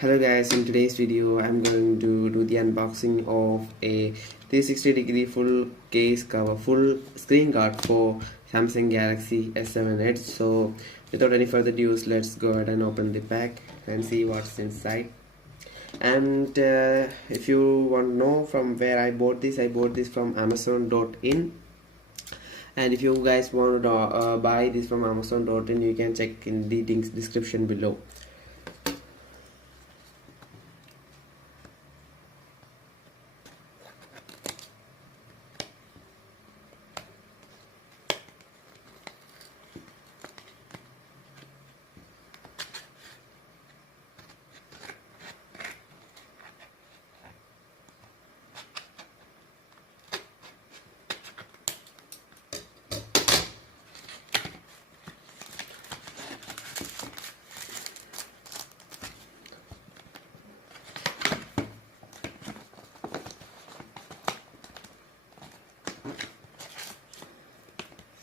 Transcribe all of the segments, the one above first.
Hello guys, in today's video I'm going to do the unboxing of a 360-degree full case cover, full screen guard for Samsung Galaxy S7 Edge. So without any further ado, let's go ahead and open the pack and see what's inside. And if you want to know from where I bought this from Amazon.in. And if you guys want to buy this from Amazon.in, you can check in the description below.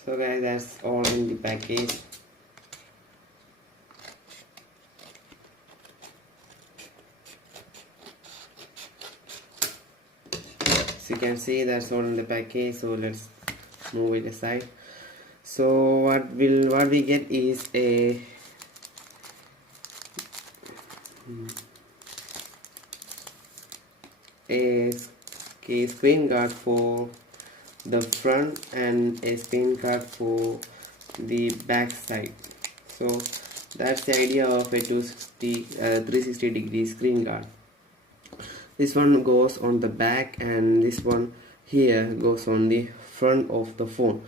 So guys, that's all in the package. As you can see, that's all in the package. So let's move it aside. So what we get is a screen guard for the front and a screen guard for the back side. So that's the idea of a 360 degree screen guard. This one goes on the back and this one here goes on the front of the phone.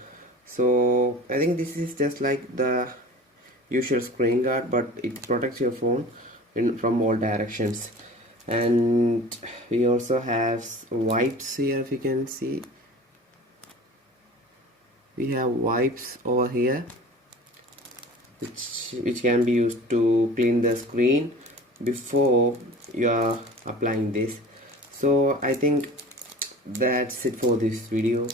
So I think this is just like the usual screen guard, but it protects your phone from all directions. And we also have wipes here. If you can see, we have wipes over here which can be used to clean the screen before you are applying this. So I think that's it for this video.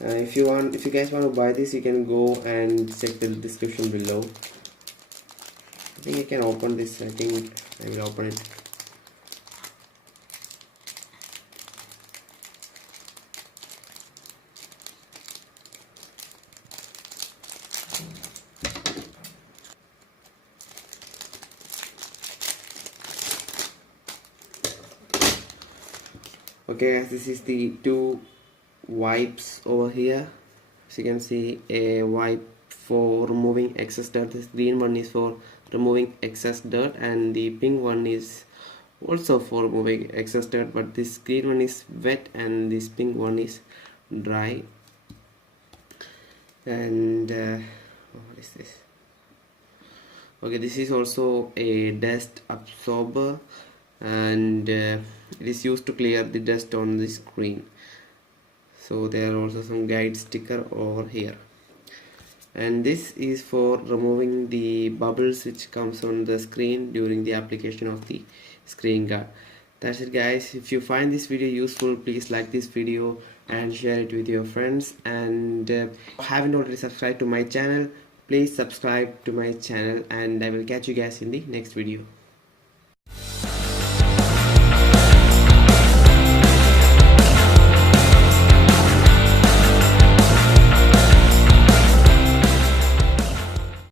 If you guys want to buy this, you can go and check the description below. I think I can open this. I think I will open it. Okay, this is the two wipes over here. As you can see, a wipe for removing excess dirt. This green one is for removing excess dirt, and the pink one is also for removing excess dirt, but this green one is wet and this pink one is dry. And what is this? Okay, this is also a dust absorber, and it is used to clear the dust on the screen. So there are also some guide sticker over here, and this is for removing the bubbles which comes on the screen during the application of the screen guard. That's it guys. If you find this video useful, please like this video and share it with your friends, and haven't already subscribed to my channel, please subscribe to my channel, and I will catch you guys in the next video.